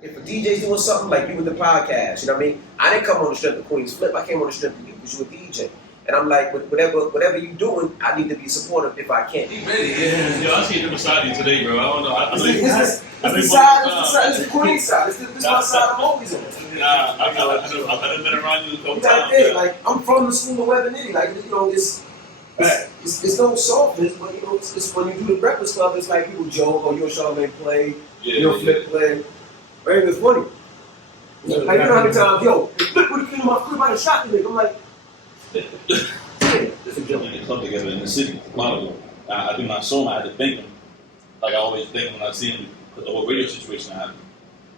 If a DJ's doing something like you with the podcast, you know what I mean? I didn't come on the strength of Queen's Flip. I came on the strength of you because you a DJ. And I'm like, whatever you doing, I need to be supportive if I can. Yeah. Yo, I see a different side of you today, bro. I don't know. It's the Queen side. It's my side I'm always on. I've been around you a couple times. Like, I'm from the school of Web and Nitty. Like, you know, it's no softness, but you know, it's when you do the Breakfast Club, it's like people joke, or you'll Charlamagne play, you'll Flip play. Right? It's funny. Like, you know how many times, yo, Flip would have came off crib by the shot today. I'm like, it's a joke. In the club together in the city, a lot of them. I do not show him. I had to thank him. Like I always thank him when I see him, because the whole radio situation happened.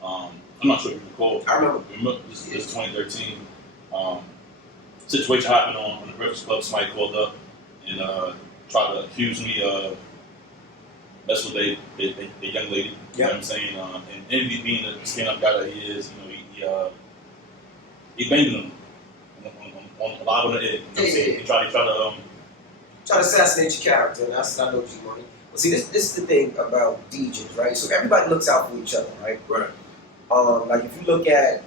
I'm not sure if you recall. I remember. This is 2013. Situation happened on the Breakfast Club. Somebody called up and tried to accuse me of messing with a young lady. You know what I'm saying? And Envy being the stand-up guy that he is, you know, he banged him on live on the head. You know what I'm saying? He tried to assassinate your character, and that's I know G-Money. But see, this is the thing about DJs, right? So everybody looks out for each other, right? Right. Like if you look at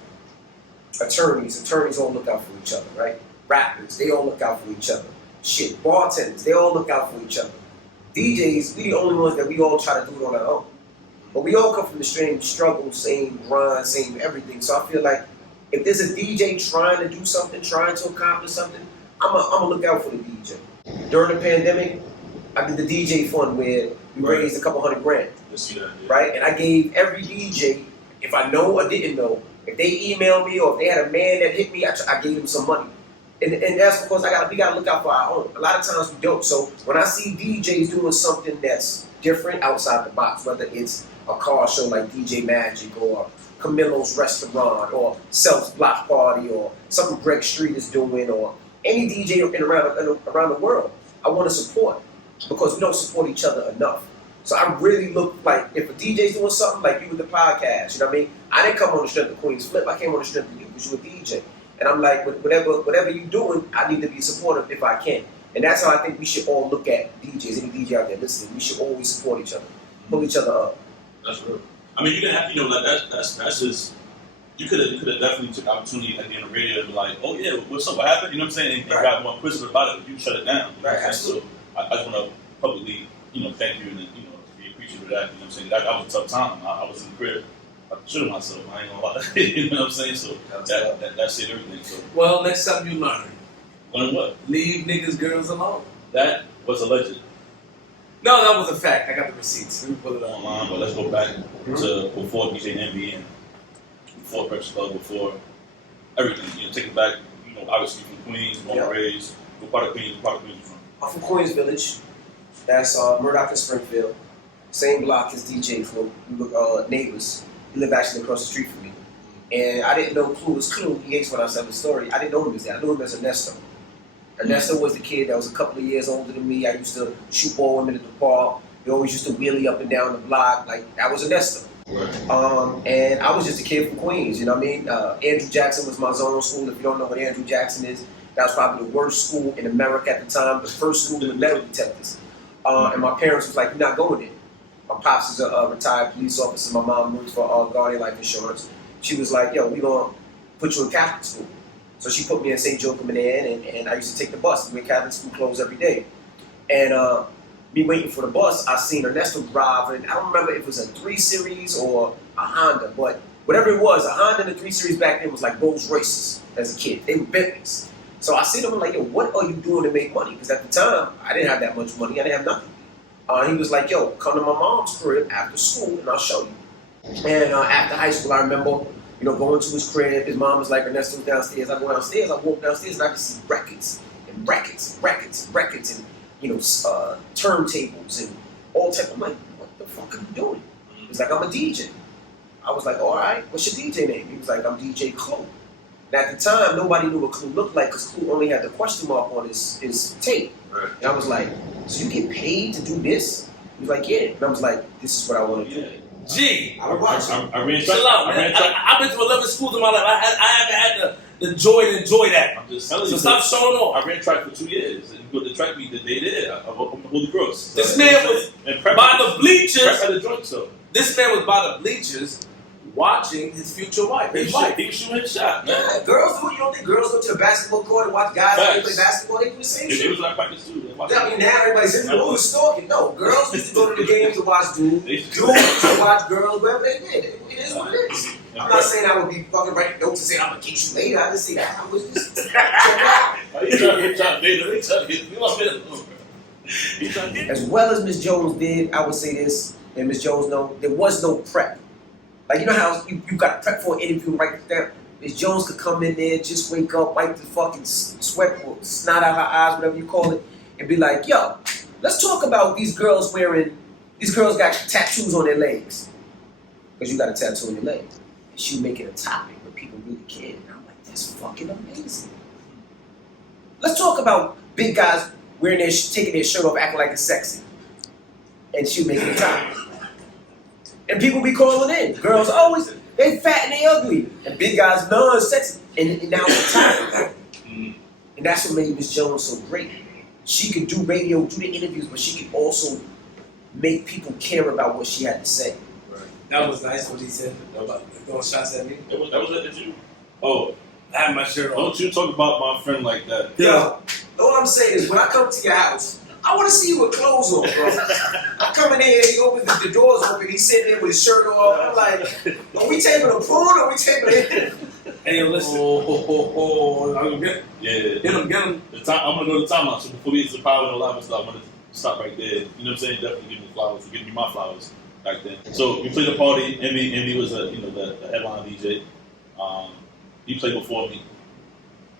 attorneys all look out for each other, right? Rappers, they all look out for each other. Shit, bartenders, they all look out for each other. DJs, we the only ones that we all try to do it on our own. But we all come from the same struggle, same grind, same everything. So I feel like if there's a DJ trying to do something, trying to accomplish something, I'm gonna look out for the DJ. During the pandemic, I did the DJ fund where we raised a couple $100,000. Right? And I gave every DJ, if I know or didn't know, if they emailed me or if they had a man that hit me, I gave them some money. And that's because we gotta look out for our own. A lot of times we don't. So when I see DJs doing something that's different outside the box, whether it's a car show like DJ Magic or Camilo's Restaurant or Self's Block Party or something Greg Street is doing or any DJ around the world, I want to support because we don't support each other enough. So I really look like if a DJ's doing something like you with the podcast, you know what I mean? I didn't come on the strength of Queen's Flip. I came on the strength of you because you a DJ. And I'm like, whatever you're doing, I need to be supportive if I can. And that's how I think we should all look at DJs. Any DJ out there listening, we should always support each other, pull each other up. That's real. I mean, you didn't have, you know, like that's just. You could have definitely took the opportunity at the end of the radio to be like, oh yeah, what's up? What happened? You know what I'm saying? And got more inquisitive about it, but you shut it down. You know what I'm saying? So I just want to publicly, you know, thank you and be appreciative of that. You know what I'm saying? That was a tough time. I was in the crib. I shit myself. I ain't gonna lie. You know what I'm saying? So that said everything. So well, next time you learn. Learn what? Leave niggas, girls alone. That was alleged. No, that was a fact. I got the receipts. Let me pull it up online. But let's go back to before DJ Envy and before Breakfast Club, before everything. You know, take it back. You know, obviously from Queens, born and raised. What part of Queens? What part of Queens you from? I'm from Queens Village. That's Murdoch and Springfield. Same block as DJ Clue. We were neighbors. He lived actually across the street from me. And I didn't know Clue was Clue. He hates when I tell the story. I didn't know him as that. I knew him as Ernesto. Ernesto was the kid that was a couple of years older than me. I used to shoot ball women at the park. We always used to wheelie up and down the block. Like, that was Ernesto. Right. And I was just a kid from Queens, you know what I mean? Andrew Jackson was my zone school. If you don't know what Andrew Jackson is, that was probably the worst school in America at the time. The first school in the metal detectors. And my parents was like, you're not going there. My pops is a retired police officer. My mom works for Guardian Life Insurance. She was like, yo, we gonna put you in Catholic school. So she put me in St. Joe coming in, and I used to take the bus. We had Catholic school closed every day. And me waiting for the bus, I seen Ernesto driving. I don't remember if it was a 3 Series or a Honda, but whatever it was, a Honda and a 3 Series back then was like Rolls Royces as a kid. They were Bentleys. So I see them, I'm like, yo, what are you doing to make money? Because at the time, I didn't have that much money. I didn't have nothing. He was like, yo, come to my mom's crib after school and I'll show you. And after high school, I remember, going to his crib. His mom was like, Ernesto's downstairs. I go downstairs. I walk downstairs and I can see records and records and, turntables and all type. I'm like, what the fuck are you doing? He was like, I'm a DJ. I was like, all right, what's your DJ name? He was like, I'm DJ Clue. And at the time, nobody knew what Clue looked like because Clue only had the question mark on his tape. Right. And I was like, so you get paid to do this? He was like, yeah. And I was like, this is what I want to do. Gee, I ran track. Chill out, man. I've been to 11 schools in my life. I haven't had the joy to enjoy that. I'm just telling you. So stop showing off. I ran track for 2 years. And you go to the track meet that they did. I'm the Holy Cross. This man was by the bleachers. Prep had a joint, so. This man was by the bleachers watching his future wife. He can shoot his shot, man. Yeah, girls do it. You don't think girls go to the basketball court and watch guys play basketball? They do the same It shit. was like practice too. I mean, now everybody says, "Oh, you're stalking." No, girls used to go to the games to watch dudes. Dudes used to watch girls. Whatever they did, it is what it is. I'm not saying I would be fucking writing notes and saying I'm gonna get you later. I just say that I was just check out. As well as Miss Jones did, I would say this, and Miss Jones know there was no prep. Like, you know how you got prep for an interview right there? Miss Jones could come in there, just wake up, wipe the fucking sweat or snot out her eyes, whatever you call it, and be like, yo, let's talk about these girls got tattoos on their legs. Because you got a tattoo on your leg. And she make it a topic where people really care. And I'm like, that's fucking amazing. Let's talk about big guys taking their shirt off, acting like it's sexy. And she make it a topic. And people be calling in. Girls always, they fat and they ugly. And big guys, no, it's sexy. And now it's a topic. And that's what made Miss Jones so great. She could do radio, do the interviews, but she could also make people care about what she had to say. Right. That was nice what he said about throwing shots at me. That was it that you? Oh, I had my shirt on. don't you talk about my friend like that. Yeah. All I'm saying is when I come to your house, I want to see you with clothes on, bro. I come in here, he opens the doors open, he's sitting there with his shirt off. I'm like, are we taping a porn or are we taping it? Hey, listen. I'm gonna get him. Yeah. Get him. I'm gonna go to the timeout. So before we get to the power and the live and stuff, I'm gonna stop right there. You know what I'm saying? Definitely give me flowers. Give me my flowers back then. So we played a party. Envy was the headline DJ. He played before me.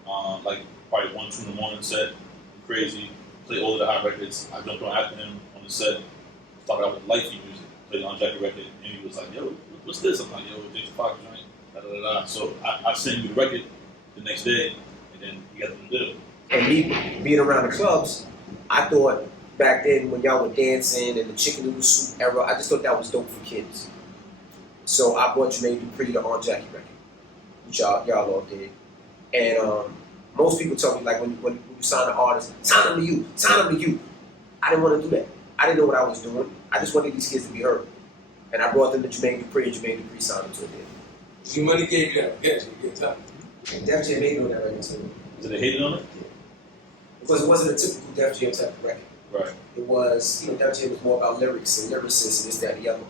Like probably 1, 2 in the morning set. Crazy. Played all of the hot records. I jumped on after him on the set. Started out with Lifey music. Played on Jackie record. And he was like, yo, what's this? I'm like, yo, James Fox joint. So I sent you the record the next day, and then you got the deal. And me being around the clubs, I thought back then when y'all were dancing and the chicken noodle soup era, I just thought that was dope for kids. So I bought Jermaine Dupri the Aunt Jackie record, which y'all all did. And most people tell me, like, when you sign an artist, sign them to you. I didn't want to do that. I didn't know what I was doing. I just wanted these kids to be heard. And I brought them to Jermaine Dupri, and Jermaine Dupri signed them to a deal. G-Money gave you that. Yeah, good time. And Def Jam hated on that record too. Did they hate it on it? Yeah. Because it wasn't a typical Def Jam type of record. Right. It was, Def Jam was more about lyrics and lyricists and this, that, and the other.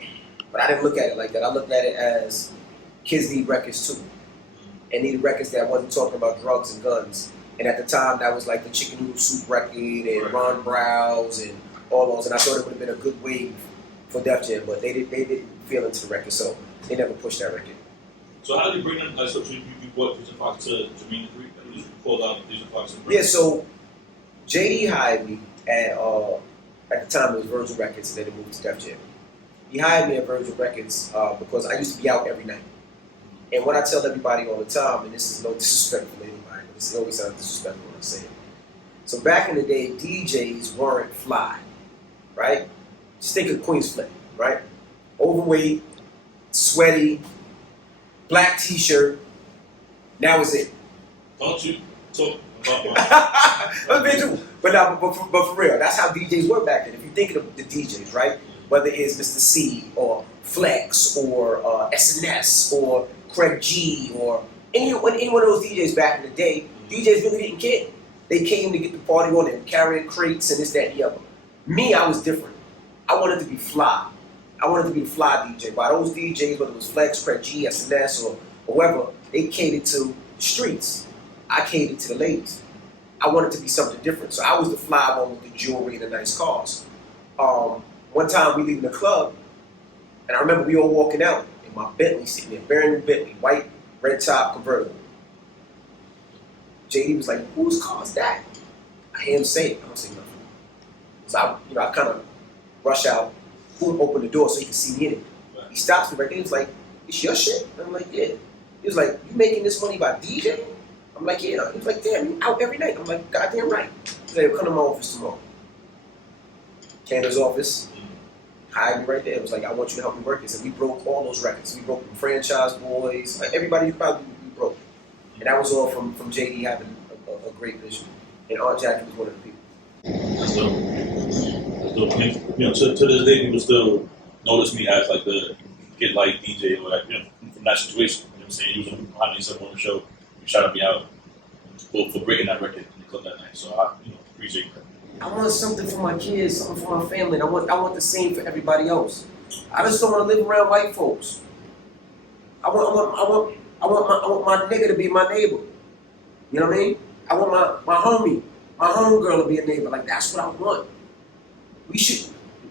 But I didn't look at it like that. I looked at it as kids need records too. And needed records that wasn't talking about drugs and guns. And at the time, that was like the Chicken Noodle Soup record and Ron Browse and all those. And I thought it would have been a good wave for Def Jam, but they didn't feel into the record, so they never pushed that record. So how did you bring them? Like, so you brought Jason Fox to Jermaine Dupri? You just called out Jason Fox. Yeah, so JD hired me at the time it was Virgin Records, and then it moved to Def Jam. He hired me at Virgin Records because I used to be out every night. And what I tell everybody all the time, and this is no disrespect to anybody, but this always sounds disrespectful when I say it. So back in the day, DJs weren't fly, right? Just think of Queen's Flip, right? Overweight, sweaty, black t-shirt. That was it. Don't you talk about but for real, that's how DJs were back then. If you think of the DJs, right? Whether it's Mr. C or Flex or SNS or Craig G or any one of those DJs back in the day, DJs really didn't care. They came to get the party on and carrying crates and this, that, and the other. Me, I was different. I wanted to be fly. I wanted to be a fly DJ. By those DJs, whether it was Flex, Craig G, SNS, or whoever, they catered to the streets. I catered to the ladies. I wanted to be something different. So I was the fly one with the jewelry and the nice cars. One time we leaving the club, and I remember we all walking out in my Bentley, sitting there, brand new Bentley, white, red top, convertible. JD was like, whose car is that? I hear him say it. I don't say nothing. So I kind of rush out, open the door so he can see me in it. He stops me right there. He was like, it's your shit? And I'm like, yeah. He was like, you making this money by DJing? I'm like, yeah. He was like, damn, you out every night. I'm like, goddamn right. He said, come to my office tomorrow. Came to his office, hired me right there. It was like, I want you to help me work this. And we broke all those records. We broke them Franchise Boys, like everybody probably we broke. And that was all from JD having a great vision. And Aunt Jackie was one of the people. That's dope. That's dope. To this day, people still notice me as like the Get Light DJ or like, from that situation. You know what I'm saying? You was behind me something on the show. You shouted me out for breaking that record in the club that night. So I appreciate that. I want something for my kids, something for my family. And I want the same for everybody else. I just don't want to live around white folks. I want my nigga to be my neighbor. You know what I mean? I want my homie, my homegirl to be a neighbor. Like, that's what I want.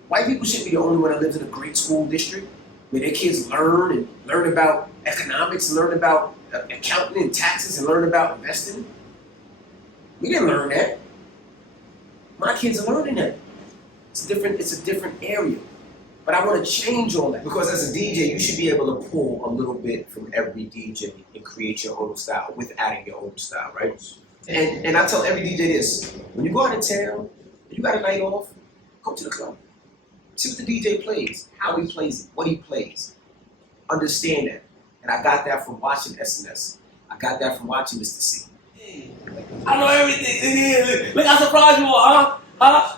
White people shouldn't be the only one that lives in a great school district where their kids learn about economics and learn about accounting and taxes and learn about investing. We didn't learn that. My kids are learning that. It's a different area. But I want to change all that. Because as a DJ, you should be able to pull a little bit from every DJ and create your own style with adding your own style, right? And I tell every DJ this: when you go out of town, you got a night off, go to the club. See what the DJ plays, how he plays it, what he plays. Understand that. And I got that from watching SNS. I got that from watching Mr. C. I know everything. Look how surprised you are, huh?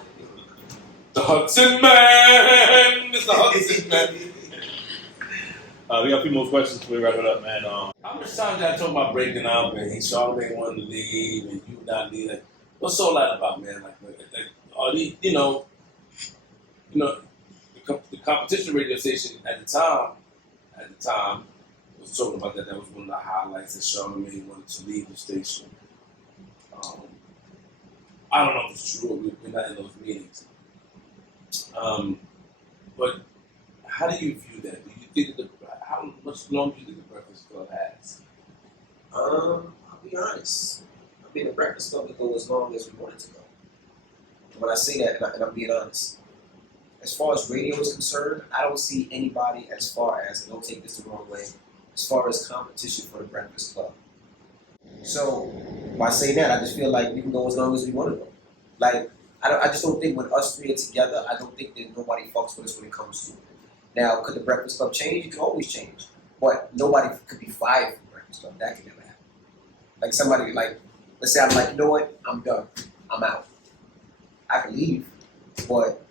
The Hudson Man. It's the Hudson Man. We got a few more questions before we wrap it up, man. How much time did I talk about breaking up and he Charlamagne wanted to leave and you not leaving? What's all that about, man? Like are these, the competition radio station at the time was talking about that. That was one of the highlights that Charlamagne wanted to leave the station. I don't know if it's true. We're not in those meetings. But how do you view that? Do you think how much longer do you think the Breakfast Club has? I'll be honest. The Breakfast Club can go as long as we want it to go. And when I say that, and I'm being honest, as far as radio is concerned, I don't see anybody as far as, and don't take this the wrong way, as far as competition for the Breakfast Club. So by saying that, I just feel like we can go as long as we want to go. Like, I just don't think when us three are together, I don't think that nobody fucks with us when it comes to it. Now, could the Breakfast Club change? It can always change. But nobody could be fired from the Breakfast Club. That can never happen. Like somebody, let's say I'm like, you know what? I'm done. I'm out. I can leave. But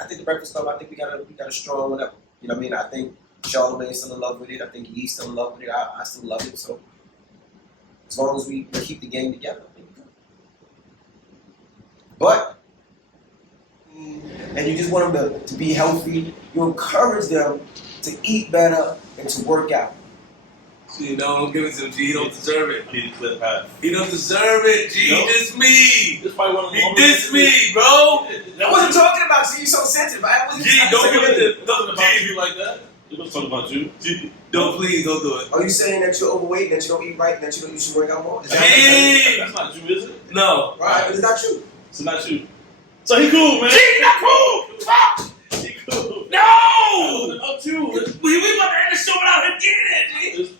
I think the Breakfast Club, I think we got a strong whatever. You know what I mean? I think Charlamagne's still in love with it. I think he's still in love with it. I still love it. So as long as we keep the game together, I think we're good. But, and you just want them to be healthy, you encourage them to eat better and to work out. G, don't give it to him, G. He don't deserve it. I need to clip that. He don't deserve it, G. No. This me. This probably one of the He diss me, bro. I wasn't talking about you. You're so sensitive. G, don't give it to Talking about G. you like that. It was talking about you. G, please don't do it. Are you saying that you're overweight, that you don't eat right, and that you should work out more? Is that That's not you, is it? No. right? It's not you. It's not you. So he cool, man. G, not cool. Fuck. He cool. No. Up to you. We about to end the show without him getting it, G.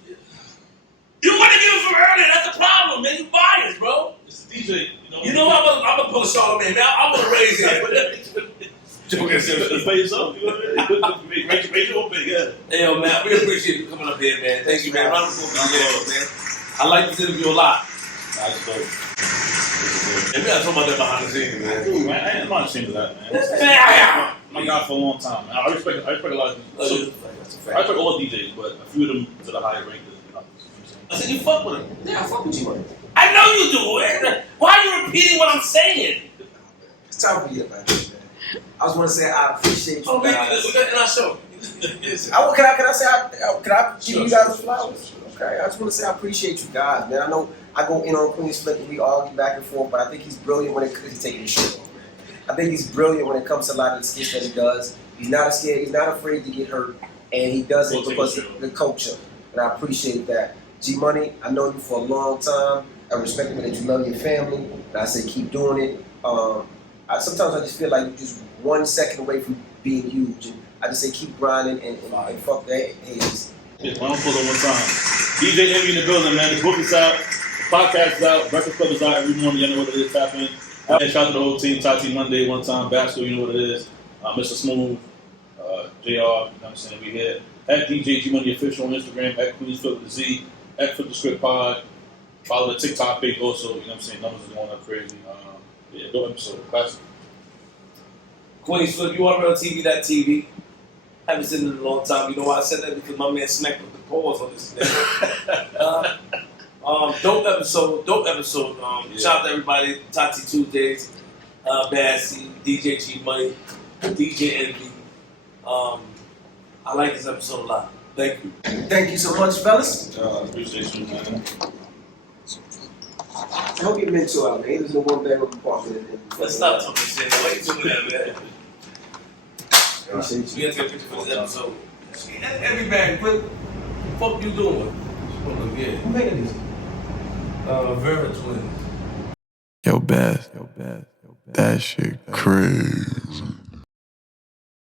You want to give it from earlier. That's the problem, man. You biased, bro. It's the DJ. You know I'm gonna pull Charlamagne. Now I'm gonna raise it. Just play yourself. Make your own thing, yeah. Hey, yo, man, we appreciate you coming up here, man. Thank you, man. Round of applause, man. I like this interview a lot. That's dope. And we gotta talk about that behind the scenes, man. Dude, man, I'm not ashamed of that, man. My God, for a long time. Man. I respect a lot of people. I respect all DJs, but a few of them to the higher rank. I said you fuck with him. Yeah, I fuck with you, man. I know you do. Why are you repeating what I'm saying? It's time for you, man. I just want to say I appreciate you guys. In our show. Can I give you guys flowers? Okay, I just want to say I appreciate you guys, man. I know I go in on Queen's Flip and we argue back and forth, but I think he's brilliant when he's taking the shirt off, man. I think he's brilliant when it comes to a lot of the skits that he does. He's not scared. He's not afraid to get hurt, and he does it because of the culture, and I appreciate that. G Money, I know you for a long time. I respect that you love your family, and I say keep doing it. Sometimes I just feel like you're just 1 second away from being huge, and I just say keep grinding and fuck that haters. Yeah, I don't pull it one time. DJ Envy in the building, man. The book is out, the podcast is out, Breakfast Club is out every morning. You know what it is, tap in. And shout out to the whole team, Tati Monday, one time, Basco, you know what it is. Mr. Smooth, JR, you know what I'm saying, we here. At DJ G Money Official on Instagram, at Queens Flip with the Z, at Flip the Script Pod. Follow the TikTok page also, you know what I'm saying, numbers are going up crazy. Yeah, dope episode, classic. Queens Flip, URL TV.tv. Haven't said it in a long time. You know why I said that? Because my man smacked up the pause on this thing. Dope episode. Shout out to everybody. Tati Tuesdays, Bassy, DJ G Money, DJ Envy. I like this episode a lot. Thank you. Thank you so much, fellas. Appreciate you, man. I hope your mentor out, man. He was in one bedroom apartment. Let's stop talking shit. Why you doing that, man? Appreciate We you. have to get a picture for this episode. Every bag, what the fuck you doing? Yeah. Who made this? Vera Twins. Yo, Beth. That shit crazy.